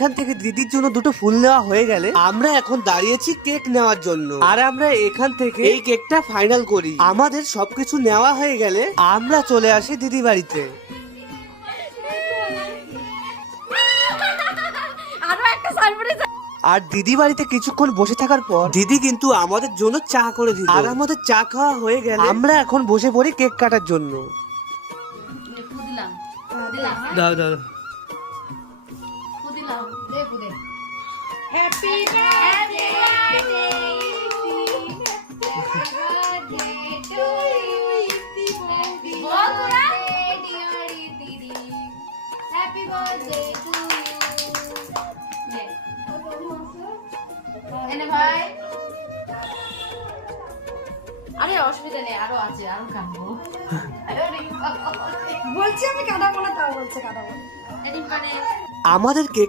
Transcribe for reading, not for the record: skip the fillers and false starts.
এখান থেকে দিদির জন্য দুটো ফুল নেওয়া হয়ে গেলে আমরা এখন দাঁড়িয়েছি কেক নেওয়ার জন্য। আর আমরা এখান থেকে এই কেকটা ফাইনাল করি। আমাদের সবকিছু নেওয়া হয়ে গেলে আমরা চলে আসি দিদি বাড়িতে। আর দিদি বাড়িতে কিছুক্ষণ বসে থাকার পর দিদি কিন্তু আমাদের জন্য চা করে দিল। আর আমাদের চা খাওয়া হয়ে গেলে আমরা এখন বসে পড়ি কেক কাটার জন্য। দাও দাও happy birthday to you happy birthday to you এনে ভাই। আরে অসুবিধা নেই, আরো আছে, আরো খাবো। বলছি আমি কাটাবো না, তাও বলছে কাটাবো। আমাদের কেক